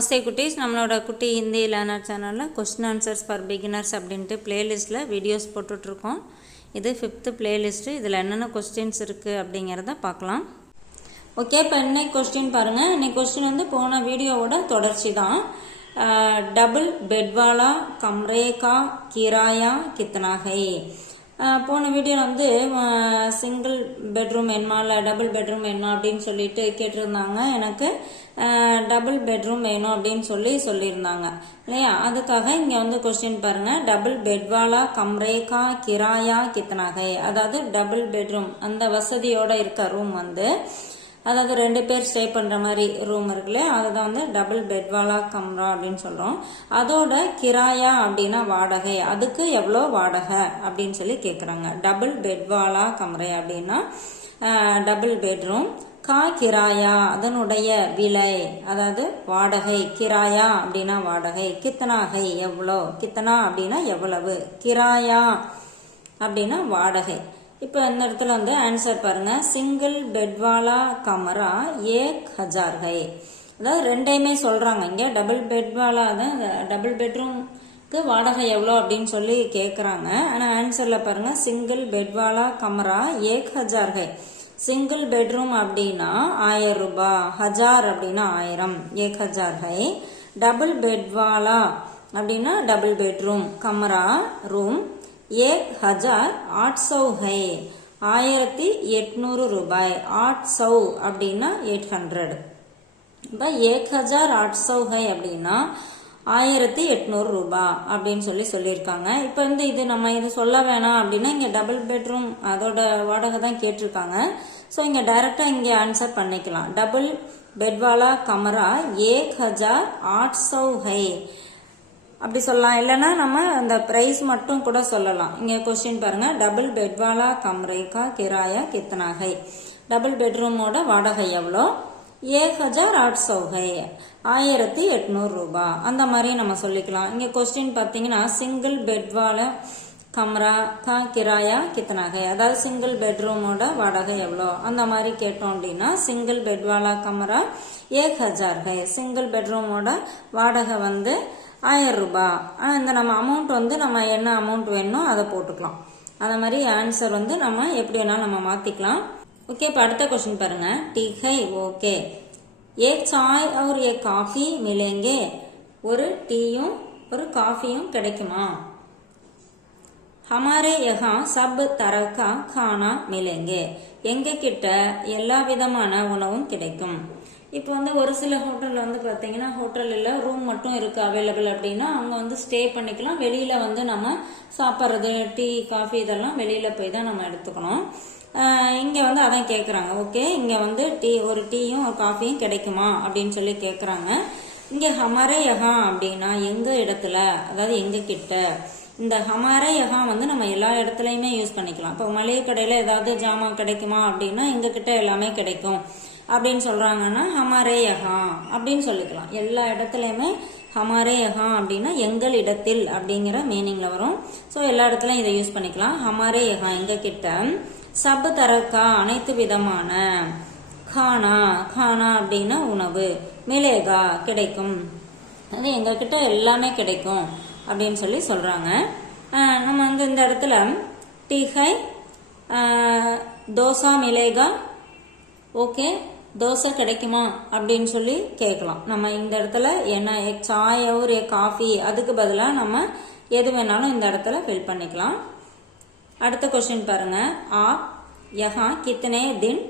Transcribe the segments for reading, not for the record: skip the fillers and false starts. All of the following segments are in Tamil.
நமஸ்தே குட்டீஸ், நம்மளோட குட்டி ஹிந்தி லேர்னர் சேனலில் கொஸ்டின் ஆன்சர்ஸ் ஃபார் பிகினர்ஸ் அப்படின்ட்டு பிளேலிஸ்ட்டில் வீடியோஸ் போட்டுட்ருக்கோம். இது 5th பிளேலிஸ்ட்டு. இதில் என்னென்ன கொஸ்டின்ஸ் இருக்குது அப்படிங்கிறத பார்க்கலாம். ஓகே, இப்போ இன்னைக்கு கொஸ்டின் பாருங்கள். இன்னைக்கு கொஸ்டின் வந்து போன வீடியோவோட தொடர்ச்சி தான். டபுள் பெட்வாலா கம்ரே கா கிராயா கித்தனா ஹை. போன வீடியோவில் வந்து சிங்கிள் பெட்ரூம் என்னமா இல்லை டபுள் பெட்ரூம் என்ன அப்படின்னு சொல்லிட்டு கேட்டிருந்தாங்க. எனக்கு டபுள் பெட்ரூம் வேணும் அப்படின்னு சொல்லியிருந்தாங்க இல்லையா. அதுக்காக இங்கே வந்து கொஸ்டின் பாருங்கள். டபுள் பெட்வாலா கம்ரேகா கிராயா கித்தனாகை. அதாவது டபுள் பெட்ரூம் அந்த வசதியோட இருக்க ரூம் வந்து, அதாவது 2 பேர் ஸ்டே பண்ணுற மாதிரி ரூம் இருக்குல்ல, அதுதான் வந்து டபுள் பெட்வாலா கம்ரா அப்படின்னு சொல்கிறோம். அதோட கிராயா அப்படின்னா வாடகை, அதுக்கு எவ்வளோ வாடகை அப்படின்னு சொல்லி கேட்குறாங்க. டபுள் பெட்வாலா கம்ரே அப்படின்னா டபுள் பெட்ரூம். கா கிராயா அதனுடைய விலை, அதாவது வாடகை. கிராயா அப்படின்னா வாடகை. கித்தனாகை எவ்வளோ. கித்தனா அப்படின்னா எவ்வளவு. கிராயா அப்படின்னா வாடகை. இப்போ இந்த இடத்துல வந்து ஆன்சர் பாருங்க. சிங்கிள் பெட்வாலா கமரா 1000 ஹை. அதாவது ரெண்டையுமே சொல்றாங்க இங்க. டபுள் பெட்வாலா தான் டபுள் பெட்ரூம்க்கு வாடகை எவ்வளோ அப்படின்னு சொல்லி கேட்குறாங்க. ஆனால் ஆன்சர்ல பாருங்க சிங்கிள் பெட்வாலா கமரா 1000 ஹை. சிங்கிள் பெட்ரூம் அப்படின்னா 1000 ரூபாய், ஹஜார் அப்படின்னா 1000, 1000 ஹை. டபுள் பெட்வாலா அப்படின்னா double bedroom, camera room, 1000 high, 1800 ரூபாய். 800 அப்படின்னா 800. இப்போ 1000 ஹை அப்படின்னா 1800 ரூபாய் அப்படின்னு சொல்லியிருக்காங்க. இப்போ வந்து இது நம்ம இது சொல்ல வேணாம் அப்படின்னா இங்கே டபுள் பெட்ரூம் அதோட வாடகை தான் கேட்டிருக்காங்க. ஸோ இங்கே டைரக்டாக இங்கே ஆன்சர் பண்ணிக்கலாம். டபுள் பெட்வாலா கமரா 1000 ஹை அப்படி சொல்லலாம். இல்லைன்னா நம்ம அந்த பிரைஸ் மட்டும் கூட சொல்லலாம். இங்கே கொஸ்டின் பாருங்க. டபுள் பெட்வாலா கம்ரேகா கிராயா கித்தனா ஹை. டபுள் பெட்ரூமோட வாடகை எவ்வளோ. 1000 ஹை, 1800 ரூபாய். அந்த மாதிரி நம்ம சொல்லிக்கலாம். இங்கே கொஸ்டின் பார்த்தீங்கன்னா சிங்கிள் பெட்வாலா கம்ரா கா கிராயா கித்தனா ஹை. அதாவது சிங்கிள் பெட்ரூமோட வாடகை எவ்வளோ அந்த மாதிரி கேட்டோம் அப்படின்னா சிங்கிள் பெட்வாலா கமரா 1000 ஹை. சிங்கிள் பெட்ரூமோட வாடகை வந்து 1000 ரூபாய். இந்த நம்ம அமௌண்ட் வந்து நம்ம என்ன அமௌண்ட் வேணுமோ அதை போட்டுக்கலாம். அந்த மாதிரி ஆன்சர் வந்து நம்ம எப்படி வேணாலும் நம்ம மாற்றிக்கலாம். ஓகே, இப்போ அடுத்த கொஸ்டின் பாருங்க. ठीक है, ஓகே. एक चाय और एक காஃபி मिलेंगे. ஒரு டீயும் ஒரு காஃபியும் கிடைக்குமா. हमारे यहाँ सब तरह का खाना मिलेंगे. எங்க கிட்ட எல்லா விதமான உணவும் கிடைக்கும். இப்போ வந்து ஒரு சில ஹோட்டலில் வந்து பார்த்தீங்கன்னா ஹோட்டலில் ரூம் மட்டும் இருக்குது அவைலபிள் அப்படின்னா அவங்க வந்து ஸ்டே பண்ணிக்கலாம். வெளியில் வந்து நம்ம சாப்பிட்றது டீ காஃபி இதெல்லாம் வெளியில் போய் தான் நம்ம எடுத்துக்கணும். இங்கே வந்து அதான் கேட்குறாங்க. ஓகே, இங்கே வந்து ஒரு டீயும் ஒரு காஃபியும் கிடைக்குமா அப்படின்னு சொல்லி கேட்குறாங்க. இங்கே ஹமாரே யஹா அப்படின்னா எங்கள் இடத்துல, அதாவது எங்கள் கிட்ட. இந்த ஹமாரே யஹா வந்து நம்ம எல்லா இடத்துலையுமே யூஸ் பண்ணிக்கலாம். இப்போ மளிகை கடையில் ஏதாவது ஜாமான் கிடைக்குமா அப்படின்னா எங்கள் கிட்ட எல்லாமே கிடைக்கும் அப்படின்னு சொல்றாங்கன்னா ஹமாரே யஹா அப்படின்னு சொல்லிக்கலாம். எல்லா இடத்துலையுமே ஹமாரே யஹா அப்படின்னா எங்கள் இடத்தில் அப்படிங்கிற மீனிங்ல வரும். ஸோ எல்லா இடத்துலையும் இதை யூஸ் பண்ணிக்கலாம். ஹமாரே யஹா எங்க கிட்ட. சப் தரக்கா அனைத்து விதமான, கானா கானா அப்படின்னா உணவு, மிலேகா கிடைக்கும், அது எங்க கிட்ட எல்லாமே கிடைக்கும் அப்படின்னு சொல்றாங்க. நம்ம வந்து இந்த இடத்துல டீஹை தோசா மிலேகா, ஓகே தோசை கிடைக்குமா அப்படின்னு சொல்லி கேட்கலாம். நம்ம இந்த இடத்துல என்ன சாய் ஒரு காஃபி அதுக்கு பதிலாக நம்ம எது வேணாலும் இந்த இடத்துல ஃபில் பண்ணிக்கலாம். அடுத்த கொஸ்டின் பாருங்க. ஆப் யஹா கித்தனே தின்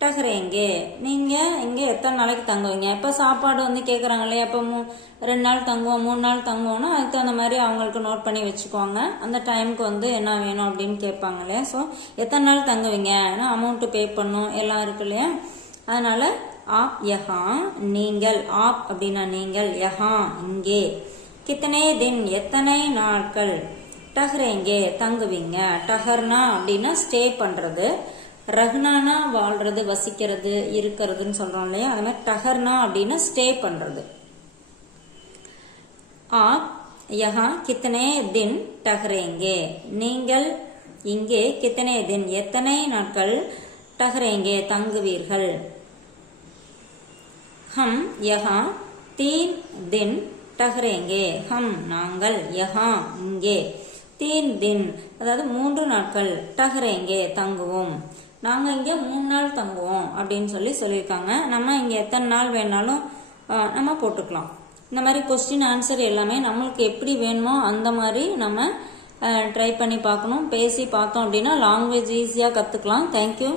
டஹ்ரேங்கே. நீங்கள் இங்கே எத்தனை நாளைக்கு தங்குவீங்க. இப்போ சாப்பாடு வந்து கேட்குறாங்க இல்லையா. இப்போ 2 நாள் தங்குவோம் 3 நாள் தங்குவோம்னா அதுக்கு தகுந்த மாதிரி அவங்களுக்கு நோட் பண்ணி வச்சுக்குவாங்க. அந்த டைமுக்கு வந்து என்ன வேணும் அப்படின்னு கேட்பாங்க இல்லையா. ஸோ எத்தனை நாள் தங்குவீங்க, ஏன்னா அமௌண்ட்டு பே பண்ணும் எல்லாம் இருக்கு இல்லையா. அதனால ஆப் யஹா நீங்கள், ஆப் அப்படின்னா நீங்கள், யஹா இங்கே, கித்தனே தின் எத்தனை நாட்கள், டஹ்ரேங்கே தங்குவீங்க. டஹர்னா அப்படின்னா ஸ்டே பண்றது, ரஹ்னானா வாழ்றது வசிக்கிறது இருக்கிறதுன்னு சொல்றோம் இல்லையா. அது மாதிரி டஹர்னா அப்படின்னா ஸ்டே பண்றது. ஆப் யஹா கித்தனே தின் டஹ்ரேங்கே நீங்கள் இங்கே, கித்தனே தின் எத்தனை நாட்கள், டஹ்ரேங்கே தங்குவீர்கள். हम यहाँ तीन दिन ठहरेंगे हम நாங்கள் யஹா இங்கே तीन दिन அதாவது 3 நாட்கள் ठहरेंगे தங்குவோம் நாங்க இங்க 3 நாள் தங்குவோம் அப்படின்னு சொல்லியிருக்காங்க. நம்ம இங்க எத்தனை நாள் வேணாலும் நம்ம போட்டுக்கலாம். இந்த மாதிரி கொஸ்டின் ஆன்சர் எல்லாமே நம்மளுக்கு எப்படி வேணுமோ அந்த மாதிரி நம்ம ட்ரை பண்ணி பார்க்கணும். பேசி பார்த்தோம் அப்படின்னா லாங்குவேஜ் ஈஸியாக கற்றுக்கலாம். தேங்க்யூ.